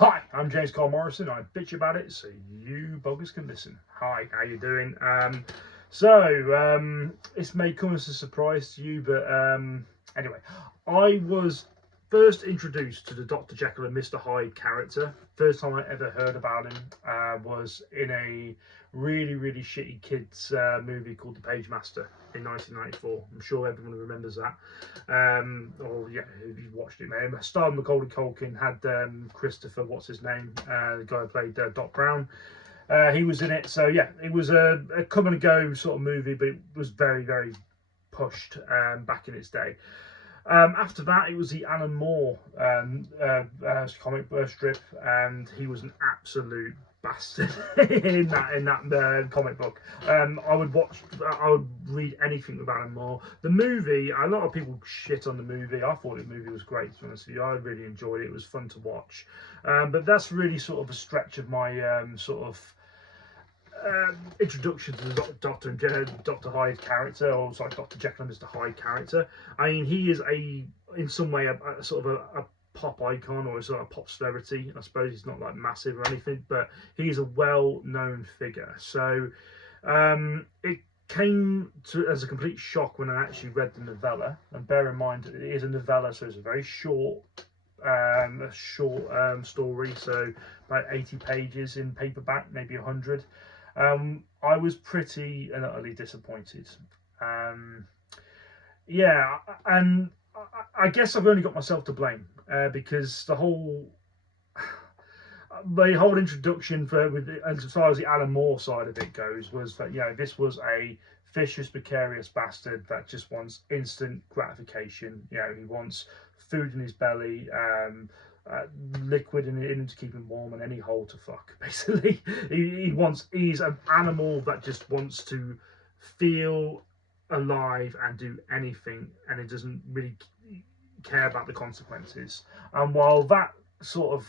Hi, I'm James Carl Morrison. I bitch about it so you buggers can listen. Hi, how you doing? This may come as a surprise to you, but anyway, I was first introduced to the Dr. Jekyll and Mr. Hyde character. First time I ever heard about him was in a really shitty kids movie called The Page Master in 1994. I'm sure everyone remembers that. Or yeah, if you watched it, man. Starred Macaulay Culkin, had Christopher, what's his name, the guy who played Doc Brown. He was in it, so yeah, it was a come and go sort of movie, but it was very pushed back in its day. After that, it was the Alan Moore comic strip, and he was an absolute bastard in that comic book. I would read anything with Alan Moore. The movie, a lot of people shit on the movie. I thought the movie was great. To be honest with you, I really enjoyed it. It was fun to watch, but that's really sort of a stretch of my introduction to the Doctor Hyde character, or sorry, Doctor Jekyll and Mister Hyde character. I mean, he is in some way a sort of a pop icon or a sort of pop celebrity. I suppose he's not like massive or anything, but he is a well-known figure. So it came as a complete shock when I actually read the novella. And bear in mind, it is a novella, so it's a very short story, so about 80 pages in paperback, maybe 100. I was pretty and utterly disappointed. Um, yeah, and I guess I've only got myself to blame because the whole introduction as far as the Alan Moore side of it goes, was that this was a vicious, precarious bastard that just wants instant gratification. He wants food in his belly, uh, liquid in him to keep him warm, and any hole to fuck. Basically, he's an animal that just wants to feel alive and do anything, and it doesn't really care about the consequences. And while that sort of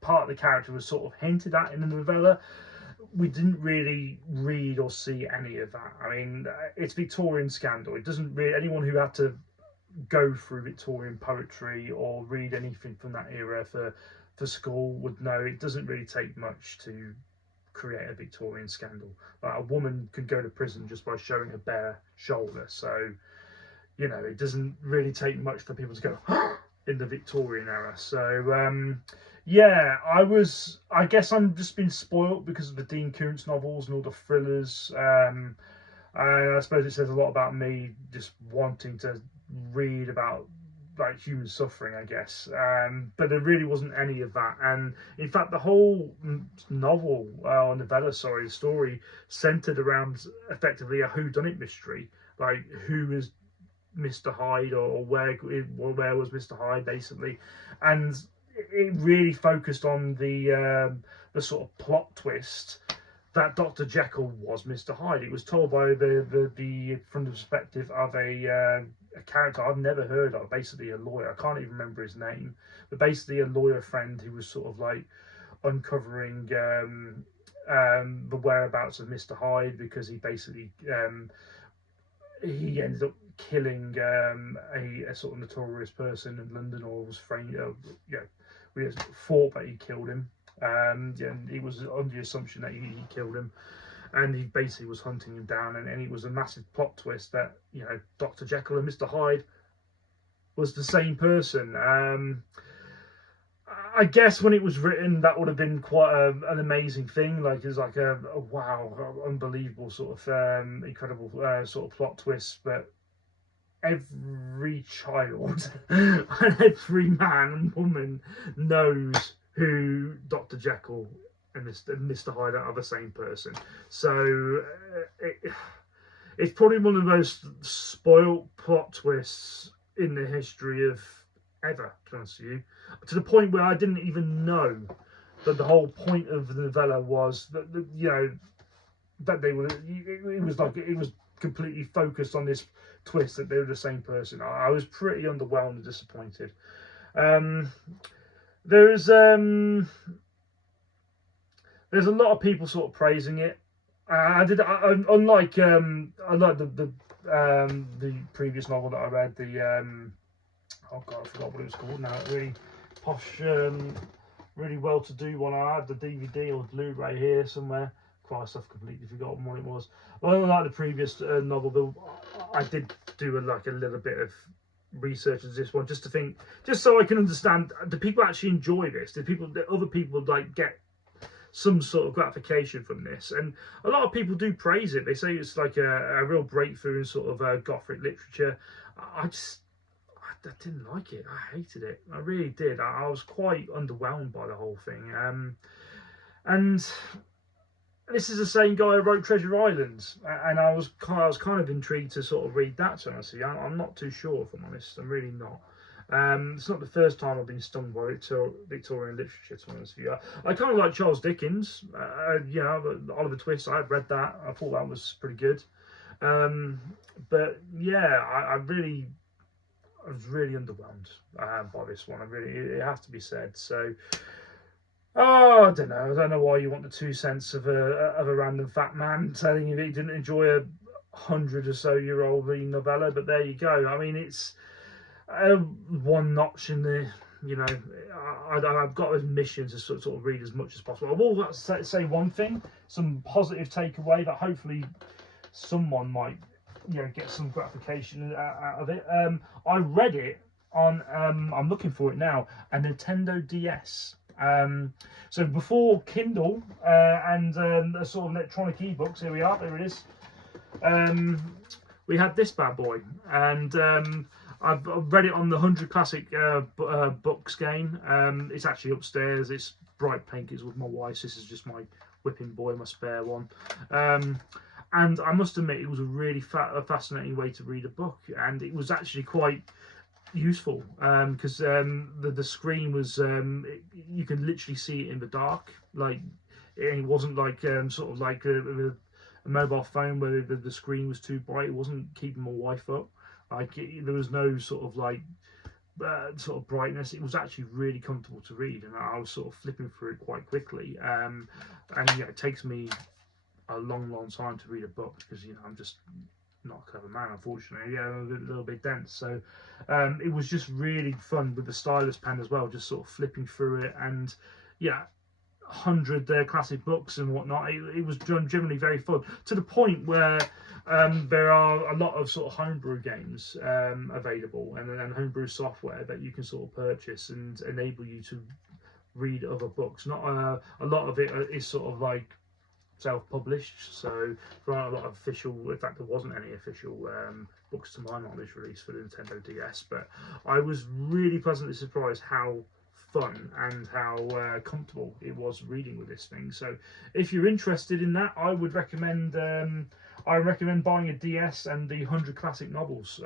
part of the character was sort of hinted at in the novella, we didn't really read or see any of that. I mean, it's Victorian scandal. It doesn't really, anyone who had to go through Victorian poetry or read anything from that era for school would know it doesn't really take much to create a Victorian scandal. Like, a woman could go to prison just by showing a bare shoulder. So it doesn't really take much for people to go in the Victorian era. So yeah, I guess I'm just been spoilt because of the Dean Koontz novels and all the thrillers. And I suppose it says a lot about me just wanting to read about like human suffering, I guess. But there really wasn't any of that. And in fact, the whole novel, or novella, sorry, story centered around effectively a whodunit mystery, like who is Mr. Hyde, or where was Mr. Hyde, basically. And it really focused on the sort of plot twist that Dr. Jekyll was Mr. Hyde. It was told by the from the perspective of a character I've never heard of, basically a lawyer. I can't even remember his name, but basically a lawyer friend who was sort of like uncovering the whereabouts of Mr. Hyde, because he ended up killing a sort of notorious person in London, or was framed. We thought that he killed him. And it was on the assumption that he killed him, and he basically was hunting him down. And it was a massive plot twist that Dr. Jekyll and Mr. Hyde was the same person. I guess when it was written, that would have been quite an amazing thing. Like, it's like a wow, unbelievable sort of incredible sort of plot twist. But every child and every man and woman knows who Dr. Jekyll and Mr. Hyde are the same person. So it's probably one of the most spoilt plot twists in the history of ever, to be honest with you. To the point where I didn't even know that the whole point of the novella was that they were. It was completely focused on this twist that they were the same person. I was pretty underwhelmed and disappointed. There's a lot of people sort of praising it. Unlike the previous novel that I read, oh god, I forgot what it was called now. Really posh really well-to-do one. I had the DVD or Blu-ray here somewhere. Christ, I've completely forgotten what it was. Well, like the previous novel, I did do a little bit of research into this one, just to think, just so I can understand, do people actually enjoy this? Do other people like get some sort of gratification from this? And a lot of people do praise it. They say it's like a real breakthrough in sort of Gothic literature. I didn't like it. I hated it. I really did. I was quite underwhelmed by the whole thing. And this is the same guy who wrote Treasure Island, and I was kind of intrigued to sort of read that. So honestly, I'm not too sure, if I'm honest. I'm really not. It's not the first time I've been stung by Victorian literature, to be honest with you. I kind of like Charles Dickens. You know, Oliver Twist. I read that. I thought that was pretty good. But yeah, I was really underwhelmed by this one. It has to be said. So. Oh, I don't know. I don't know why you want the 2 cents of a random fat man telling you that he didn't enjoy a 100 or so year old novella, but there you go. I mean, it's one notch in the. You know, I've got a mission to sort of read as much as possible. I will say one thing, some positive takeaway that hopefully someone might, you know, get some gratification out of it. I read it on. I'm looking for it now. A Nintendo DS. So before Kindle and a sort of electronic ebooks, here we are, there it is. We had this bad boy, and I've read it on the 100 Classic Books game. It's actually upstairs. It's bright pink. It's with my wife's. This is just my whipping boy, my spare one. And I must admit, it was a really fascinating way to read a book, and it was actually quite useful because the screen was you can literally see it in the dark, like it wasn't like sort of like a mobile phone where the screen was too bright. It wasn't keeping my wife up, like there was no sort of like sort of brightness. It was actually really comfortable to read, and I was sort of flipping through it quite quickly, and you know, it takes me a long time to read a book because, you know, I'm just not a clever man, unfortunately. Yeah, a little bit dense. So it was just really fun with the stylus pen as well, just sort of flipping through it. And yeah, 100 classic books and whatnot. It was generally very fun, to the point where there are a lot of sort of homebrew games available, and homebrew software that you can sort of purchase and enable you to read other books. Not a lot of it is sort of like self-published, so there aren't a lot of official, in fact there wasn't any official books to my knowledge released for the Nintendo DS, but I was really pleasantly surprised how fun and how comfortable it was reading with this thing. So if you're interested in that, I would recommend buying a DS and the 100 classic novels.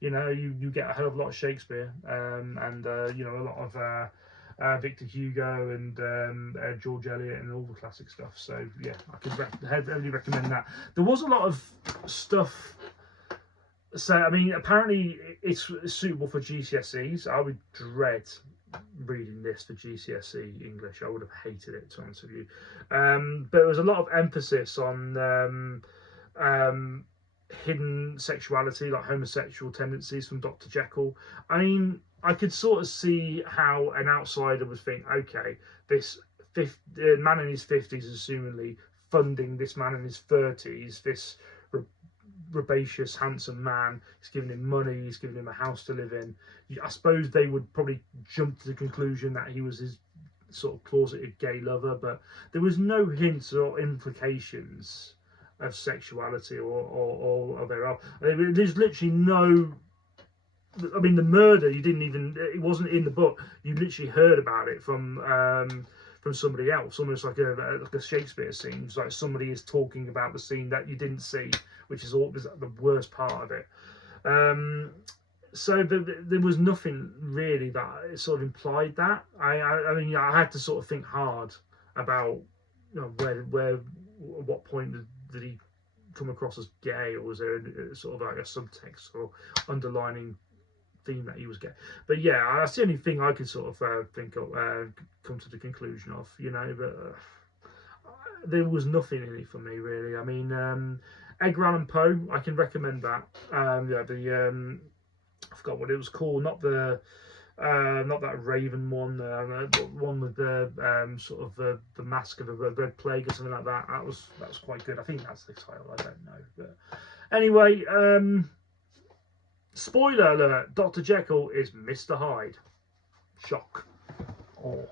You know, you get a hell of a lot of Shakespeare, and you know, a lot of Victor Hugo and George Eliot and all the classic stuff. So yeah, I could heavily recommend that. There was a lot of stuff. So I mean, apparently it's suitable for GCSEs. I would dread reading this for GCSE English. I would have hated it, to be honest with you. But there was a lot of emphasis on hidden sexuality, like homosexual tendencies from Dr. Jekyll. I mean, I could sort of see how an outsider would think, okay, this man in his 50s is assumingly funding this man in his 30s, this herbaceous, handsome man. He's giving him money, he's giving him a house to live in. I suppose they would probably jump to the conclusion that he was his sort of closeted gay lover, but there was no hints or implications of sexuality or thereof. I mean, there's literally no. I mean, the murder, it wasn't in the book. You literally heard about it from somebody else, almost like a Shakespeare scene. It's like somebody is talking about the scene that you didn't see, which is the worst part of it. So there was nothing really that sort of implied that. I mean, I had to sort of think hard about, you know, at what point did he come across as gay, or was there a sort of like a subtext or underlining theme that he was gay? But yeah, that's the only thing I could sort of think of, come to the conclusion of, you know. But there was nothing in it for me really. I mean, Edgar Allan Poe, I can recommend that. Yeah, I forgot what it was called. Not the Not that Raven one, the one with the sort of the mask of the Red Plague or something like that. That was quite good. I think that's the title. I don't know, but anyway, spoiler alert: Dr. Jekyll is Mr. Hyde. Shock. Oh.